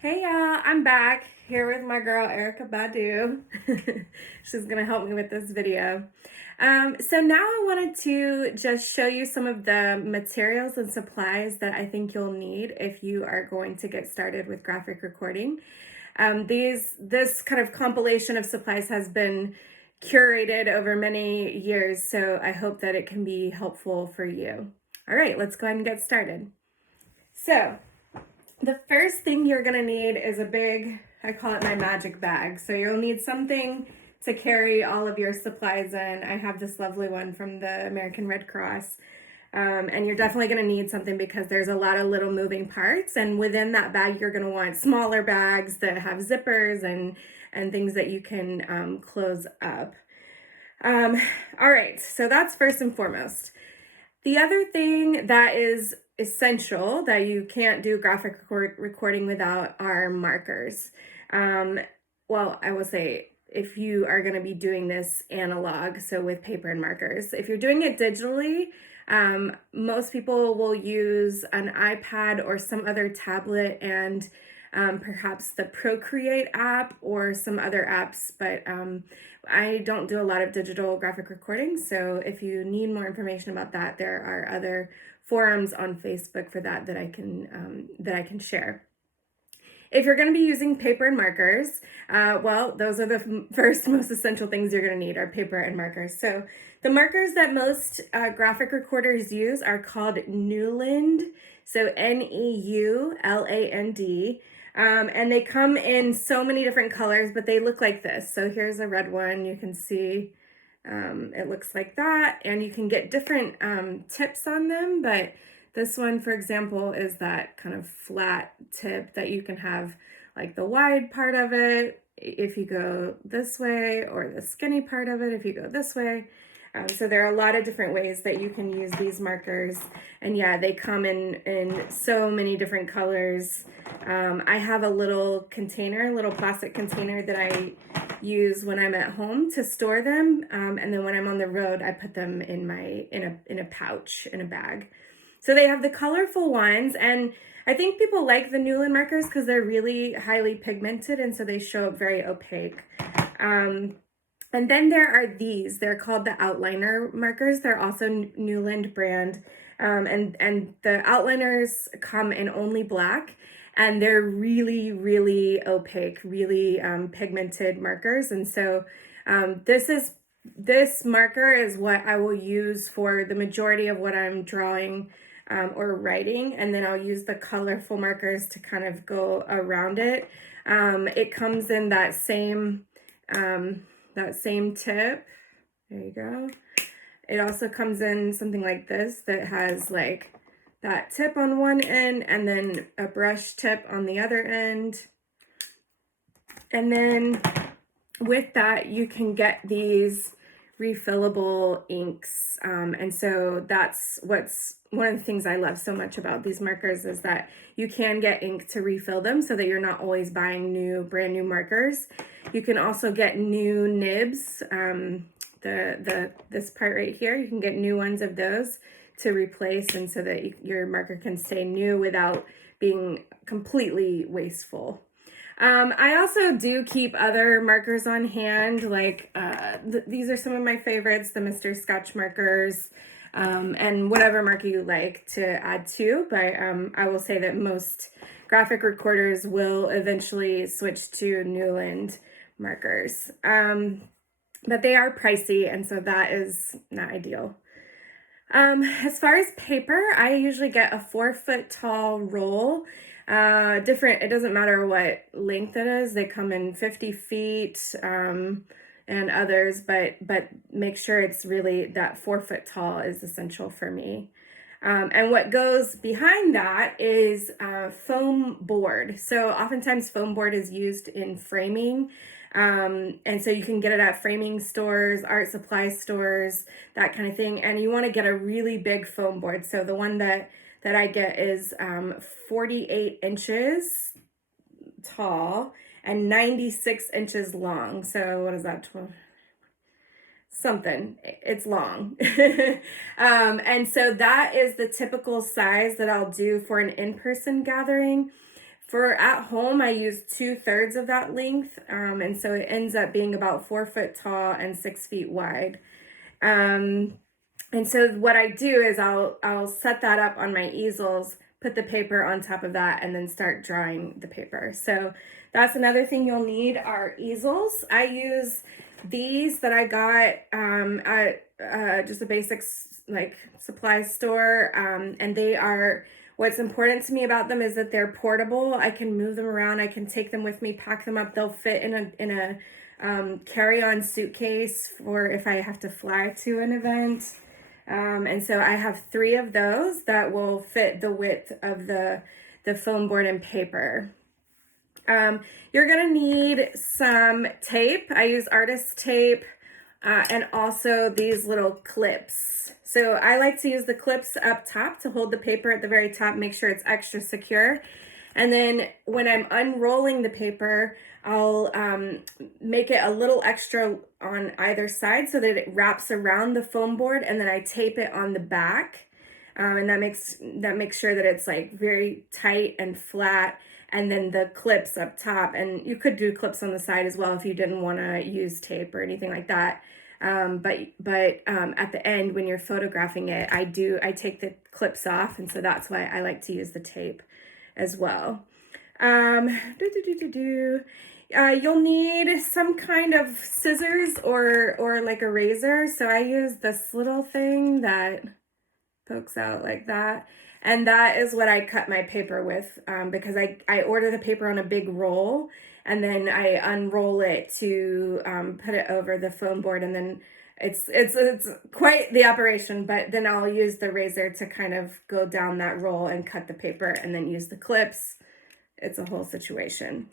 Hey y'all, I'm back here with my girl Erica Badu. She's gonna help me with this video. So now I wanted to just show you some of the materials and supplies that I think you'll need if you are going to get started with graphic recording. This kind of compilation of supplies has been curated over many years, so I hope that it can be helpful for you. All right, let's go ahead and get started. So the first thing you're gonna need is a big, I call it my magic bag. So you'll need something to carry all of your supplies in. I have this lovely one from the American Red Cross. And you're definitely gonna need something because there's a lot of little moving parts. And within that bag, you're gonna want smaller bags that have zippers and things that you can close up. All right, so that's first and foremost. The other thing that is essential that you can't do graphic recording without are markers. Well, I will say if you are going to be doing this analog, so with paper and markers. If you're doing it digitally, most people will use an iPad or some other tablet and perhaps the Procreate app or some other apps, but I don't do a lot of digital graphic recording, so if you need more information about that, there are other forums on Facebook for that I can share. If you're going to be using paper and markers, well, those are the first most essential things you're going to need are paper and markers. So the markers that most graphic recorders use are called Neuland, so Neuland. And they come in so many different colors, but they look like this. So here's a red one. You can see it looks like that. And you can get different tips on them. But this one, for example, is that kind of flat tip that you can have like the wide part of it if you go this way, or the skinny part of it if you go this way. So there are a lot of different ways that you can use these markers. And yeah, they come in so many different colors. I have a little plastic container that I use when I'm at home to store them. And then when I'm on the road, I put them in a pouch, in a bag. So they have the colorful ones, and I think people like the Neuland markers because they're really highly pigmented, and so they show up very opaque. And then there are these. They're called the outliner markers. They're also Neuland brand. And the outliners come in only black, and they're really, really opaque, really pigmented markers. And so this marker is what I will use for the majority of what I'm drawing or writing, and then I'll use the colorful markers to kind of go around it. It comes in that same tip. There you go. It also comes in something like this that has like that tip on one end and then a brush tip on the other end. And then with that, you can get these refillable inks. And so that's one of the things I love so much about these markers is that you can get ink to refill them so that you're not always buying brand new markers. You can also get new nibs. This part right here, you can get new ones of those to replace, and so that your marker can stay new without being completely wasteful. I also do keep other markers on hand, like these are some of my favorites, the Mr. Scotch markers, and whatever marker you like to add to. But I will say that most graphic recorders will eventually switch to Neuland markers. But they are pricey, and so that is not ideal. As far as paper, I usually get a 4-foot tall roll. It doesn't matter what length it is. They come in 50 feet and others, but make sure it's really that 4-foot tall is essential for me. And what goes behind that is foam board. So oftentimes foam board is used in framing. And so you can get it at framing stores, art supply stores, that kind of thing. And you want to get a really big foam board. So the one that I get is 48 inches tall and 96 inches long. So what is that? 12? Something. It's long. And so that is the typical size that I'll do for an in-person gathering. For at home, I use 2/3 of that length, and so it ends up being about 4 foot tall and 6 feet wide. Um, and so what I do is I'll set that up on my easels, put the paper on top of that, and then start drawing the paper. So that's another thing you'll need are easels. I use these that I got at just a basic like supply store, and they are. What's important to me about them is that they're portable. I can move them around. I can take them with me, pack them up. They'll fit in a carry-on suitcase for if I have to fly to an event. And so I have 3 of those that will fit the width of the foam board and paper. You're gonna need some tape. I use artist tape and also these little clips. So I like to use the clips up top to hold the paper at the very top, make sure it's extra secure. And then when I'm unrolling the paper, I'll make it a little extra on either side so that it wraps around the foam board, and then I tape it on the back. And that makes sure that it's like very tight and flat. And then the clips up top, and you could do clips on the side as well if you didn't want to use tape or anything like that. But at the end when you're photographing it, I take the clips off, and so that's why I like to use the tape as well. You'll need some kind of scissors or like a razor. So I use this little thing that pokes out like that. And that is what I cut my paper with, because I order the paper on a big roll, and then I unroll it to put it over the foam board, and then it's quite the operation, but then I'll use the razor to kind of go down that roll and cut the paper, and then use the clips. It's a whole situation.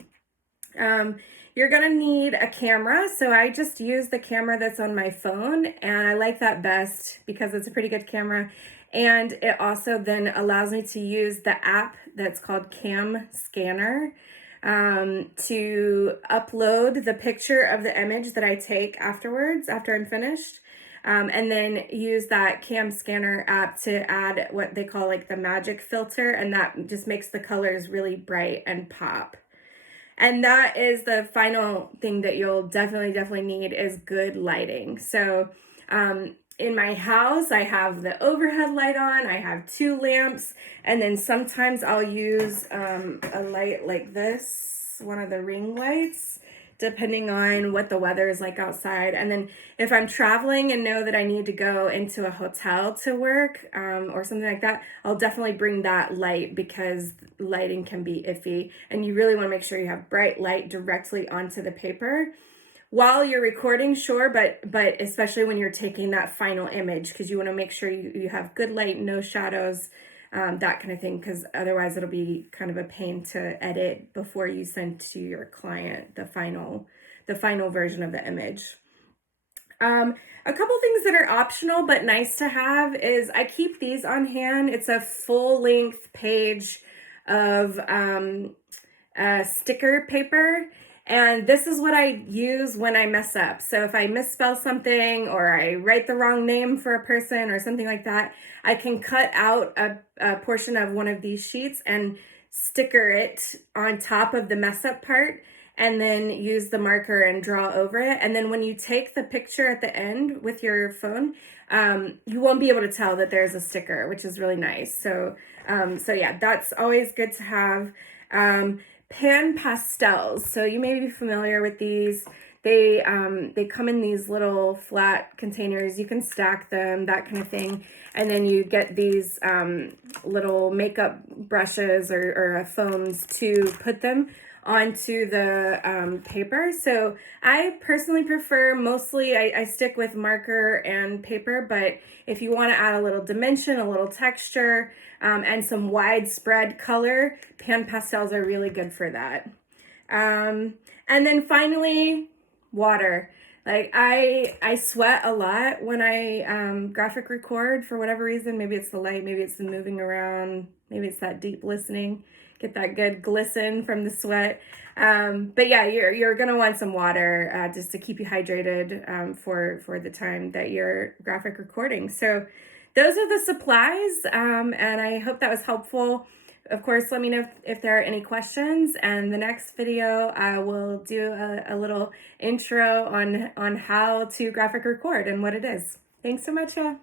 You're gonna need a camera. So I just use the camera that's on my phone, and I like that best because it's a pretty good camera. And it also then allows me to use the app that's called Cam Scanner to upload the picture of the image that I take afterwards, after I'm finished. And then use that Cam Scanner app to add what they call like the magic filter, and that just makes the colors really bright and pop. And that is the final thing that you'll definitely need is good lighting. So in my house, I have the overhead light on, I have 2 lamps, and then sometimes I'll use a light like this, one of the ring lights, depending on what the weather is like outside. And then if I'm traveling and know that I need to go into a hotel to work or something like that, I'll definitely bring that light because lighting can be iffy. And you really want to make sure you have bright light directly onto the paper while you're recording, sure, but especially when you're taking that final image, because you want to make sure you have good light, no shadows, that kind of thing, because otherwise it'll be kind of a pain to edit before you send to your client the final version of the image. A couple things that are optional but nice to have is I keep these on hand. It's a full-length page of sticker paper. And this is what I use when I mess up. So if I misspell something or I write the wrong name for a person or something like that, I can cut out a portion of one of these sheets and sticker it on top of the mess up part, and then use the marker and draw over it. And then when you take the picture at the end with your phone, you won't be able to tell that there's a sticker, which is really nice. So yeah, that's always good to have. Pan pastels. So you may be familiar with these. They come in these little flat containers. You can stack them, that kind of thing. And then you get these little makeup brushes or foams to put them onto the paper. So I personally prefer mostly, I stick with marker and paper, but if you want to add a little dimension, a little texture, and some widespread color, pan pastels are really good for that. And then finally, water. Like I sweat a lot when I graphic record for whatever reason. Maybe it's the light, maybe it's the moving around, maybe it's that deep listening. Get that good glisten from the sweat. But yeah, you're gonna want some water just to keep you hydrated for the time that you're graphic recording. So those are the supplies, and I hope that was helpful. Of course, let me know if there are any questions, and the next video I will do a little intro on how to graphic record and what it is. Thanks so much, y'all.